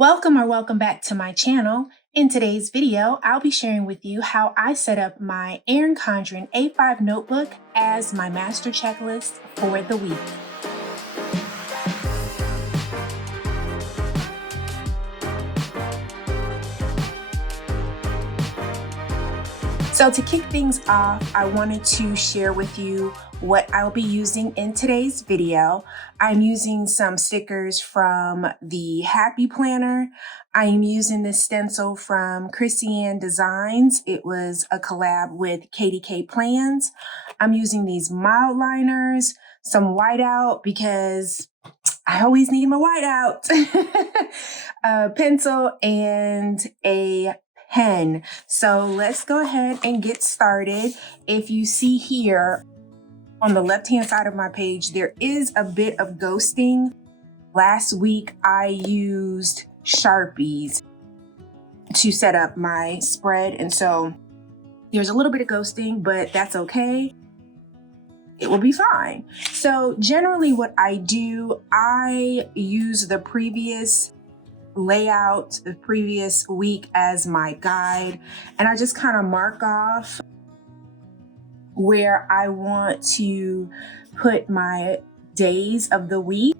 Welcome back to my channel. In today's video, I'll be sharing with you how I set up my Erin Condren A5 notebook as my master checklist for the week. So to kick things off, I wanted to share with you what I'll be using in today's video. I'm using some stickers from the Happy Planner. I'm using this stencil from Chrissy Designs. It was a collab with KDK Plans. I'm using these mild liners, some whiteout because I always need my whiteout, a pencil, and a pen. So let's go ahead and get started. If you see here on the left-hand side of my page, there is a bit of ghosting. Last week, I used Sharpies to set up my spread. And so there's a little bit of ghosting, but that's okay. It will be fine. So generally what I do, I use the previous layout, the previous week as my guide, and I just kind of mark off where I want to put my days of the week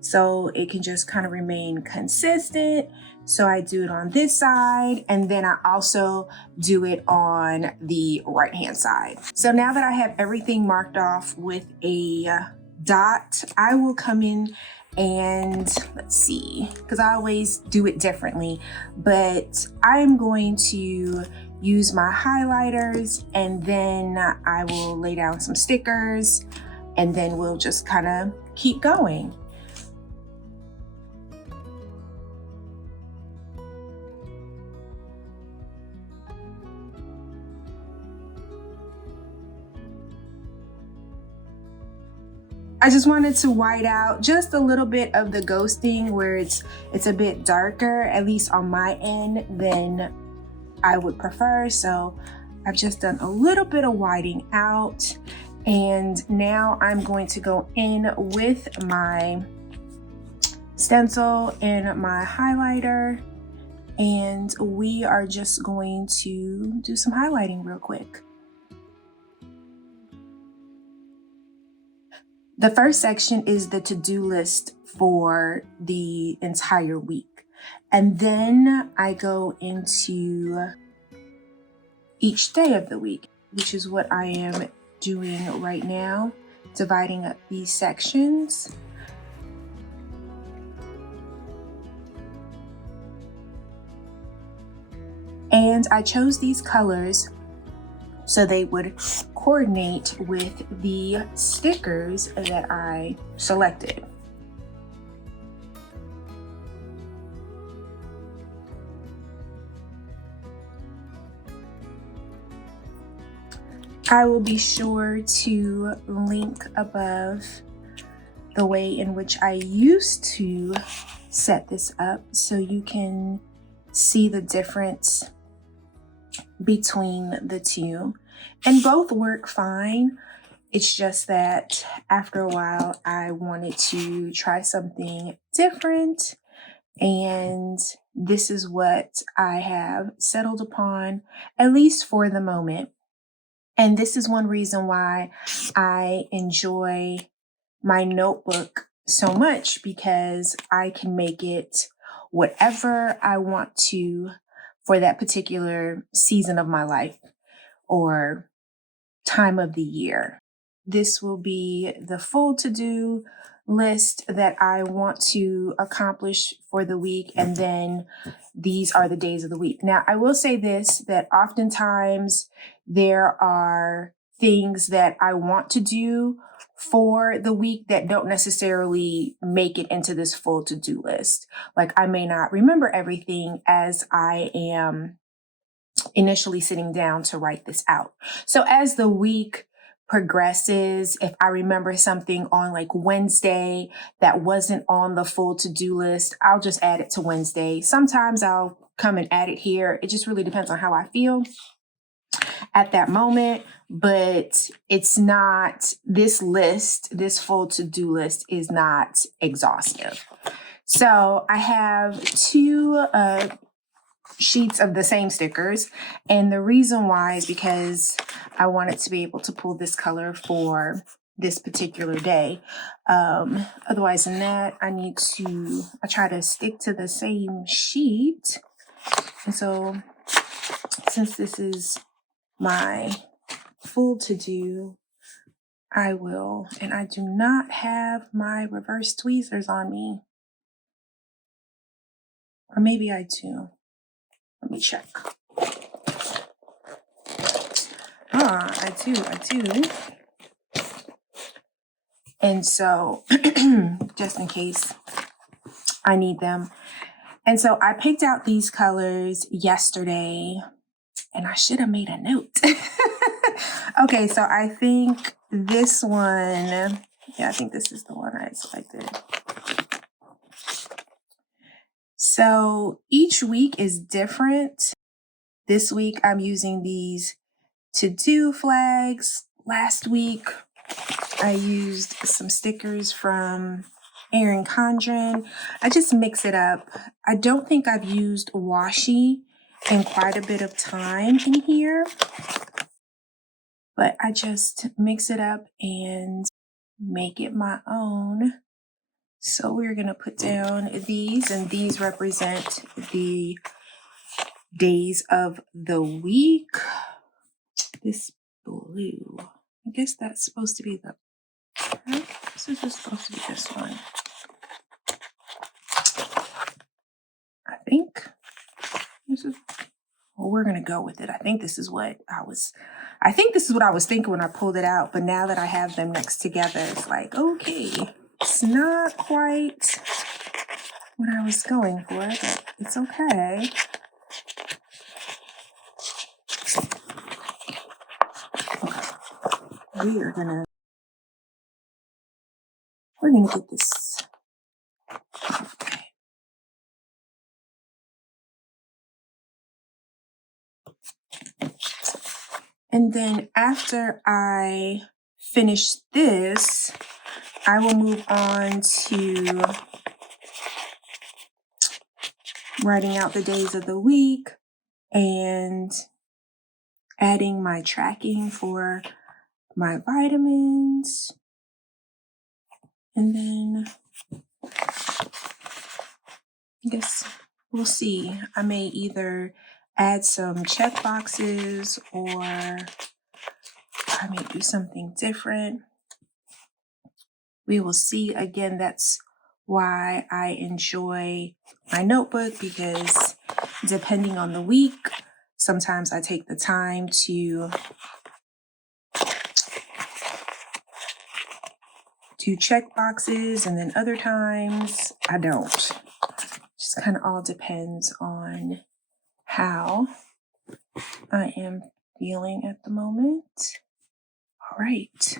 so it can just kind of remain consistent. So I do it on this side, and then I also do it on the right hand side. So now that I have everything marked off with a dot, I will come in and let's see, because I always do it differently, but I'm going to use my highlighters, and then I will lay down some stickers, and then we'll just kind of keep going. I just wanted to white out just a little bit of the ghosting where it's a bit darker, at least on my end, than I would prefer. So I've just done a little bit of whiting out, and now I'm going to go in with my stencil and my highlighter, and we are just going to do some highlighting real quick. The first section is the to-do list for the entire week. And then I go into each day of the week, which is what I am doing right now, dividing up these sections. And I chose these colors so they would coordinate with the stickers that I selected. I will be sure to link above the way in which I used to set this up so you can see the difference between the two, and both work fine. It's just that after a while I wanted to try something different, and this is what I have settled upon, at least for the moment. And this is one reason why I enjoy my notebook so much, because I can make it whatever I want to for that particular season of my life or time of the year. This will be the full to-do list that I want to accomplish for the week, and then these are the days of the week. Now, I will say this, that oftentimes there are things that I want to do for the week that don't necessarily make it into this full to-do list. Like, I may not remember everything as I am initially sitting down to write this out. So as the week progresses, if I remember something on like Wednesday that wasn't on the full to-do list, I'll just add it to Wednesday. Sometimes I'll come and add it here. It just really depends on how I feel at that moment, but it's not, this list, this full to-do list is not exhaustive. So I have two sheets of the same stickers, and the reason why is because I wanted to be able to pull this color for this particular day. Otherwise than that, I try to stick to the same sheet. And so since this is my full to-do, I will, and I do not have my reverse tweezers on me. Or maybe I do. Let me check. I do. And so, just in case I need them. And so I picked out these colors yesterday, and I should have made a note. Okay, so I think this one, I think this is the one I selected. So each week is different. This week I'm using these to-do flags. Last week I used some stickers from Erin Condren. I just mix it up. I don't think I've used washi in quite a bit of time in here, but I just mix it up and make it my own. So we're going to put down these, and these represent the days of the week. This blue, I guess that's supposed to be the, this is just supposed to be this one. I think this is, well, we're going to go with it. I think this is what I was thinking when I pulled it out, but now that I have them next together, it's like, okay, it's not quite what I was going for, but it's okay. Okay. We're gonna get this. Okay. And then after I finish this, I will move on to writing out the days of the week and adding my tracking for my vitamins. And then I guess we'll see. I may either add some check boxes or I may do something different. We will see. Again, that's why I enjoy my notebook, because depending on the week, sometimes I take the time to do check boxes, and then other times I don't. Just kind of all depends on how I am feeling at the moment. All right.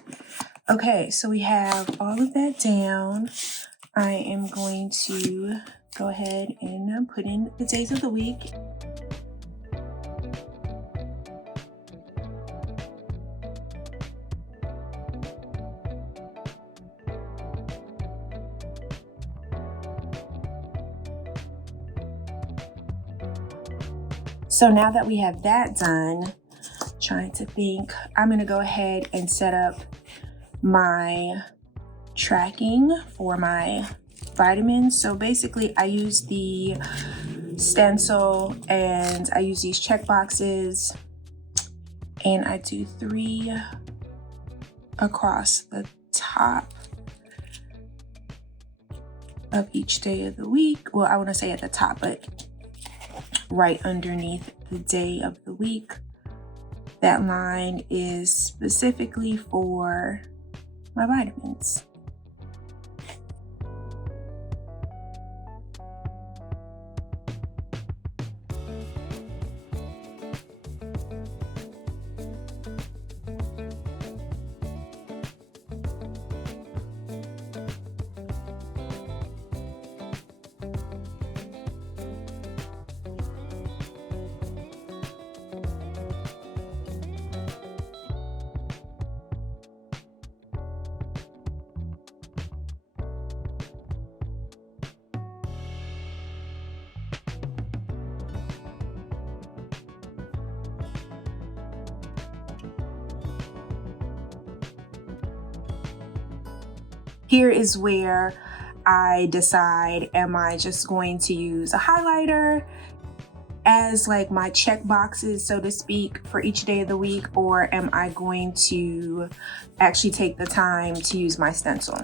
Okay, so we have all of that down. I am going to go ahead and put in the days of the week. So now that we have that done, trying to think, I'm going to go ahead and set up my tracking for my vitamins. So basically I use the stencil and I use these check boxes, and I do 3 across the top of each day of the week. Well, I want to say at the top, but right underneath the day of the week. That line is specifically for my vitamins. Here is where I decide, am I just going to use a highlighter as like my check boxes, so to speak, for each day of the week, or am I going to actually take the time to use my stencil?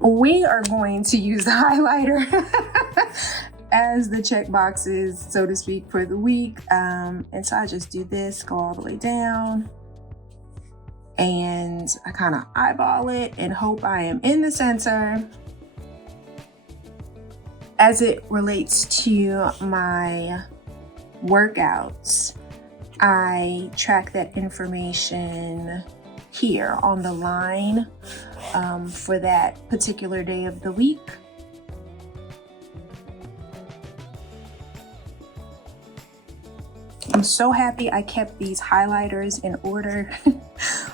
We are going to use the highlighter as the check boxes, so to speak, for the week. And so I just do this, go all the way down, and I kind of eyeball it and hope I am in the center. As it relates to my workouts, I track that information here on the line for that particular day of the week. I'm so happy I kept these highlighters in order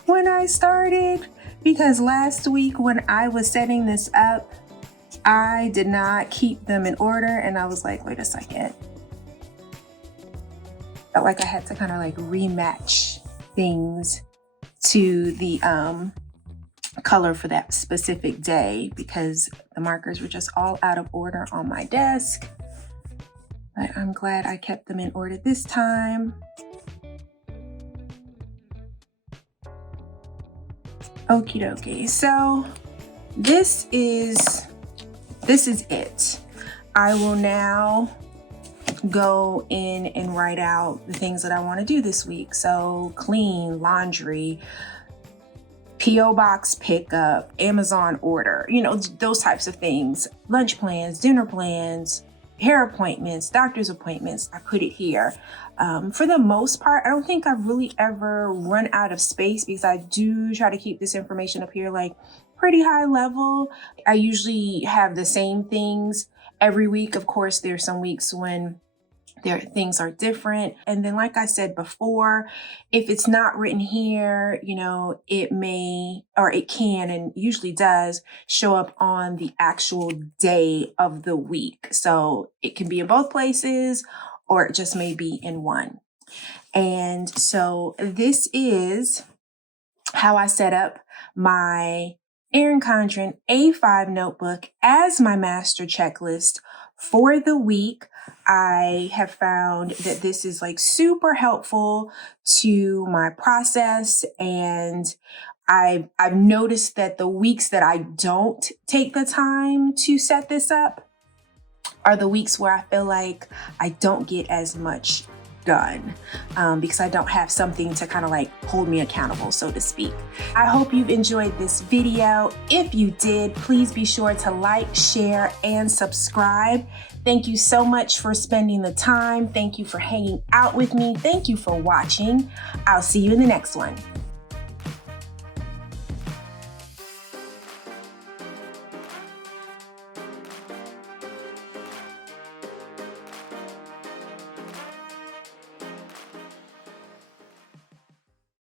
when I started, because last week when I was setting this up, I did not keep them in order, and I was like, wait a second. Felt like I had to kind of like rematch things to the color for that specific day, because the markers were just all out of order on my desk. But I'm glad I kept them in order this time. Okie dokie. So this is it. I will now go in and write out the things that I want to do this week. So clean, laundry, P.O. box pickup, Amazon order, those types of things. Lunch plans, dinner plans, hair appointments, doctor's appointments. I put it here. For the most part, I don't think I've really ever run out of space, because I do try to keep this information up here like pretty high level. I usually have the same things every week. Of course, there's some weeks when things are different. And then, like I said before, if it's not written here, it may, or it can, and usually does, show up on the actual day of the week. So it can be in both places, or it just may be in one. And so this is how I set up my Erin Condren A5 notebook as my master checklist for the week. I have found that this is like super helpful to my process, and I've noticed that the weeks that I don't take the time to set this up are the weeks where I feel like I don't get as much done, because I don't have something to kind of like hold me accountable, so to speak. I hope you've enjoyed this video. If you did, please be sure to like, share, and subscribe. Thank you so much for spending the time. Thank you for hanging out with me. Thank you for watching. I'll see you in the next one.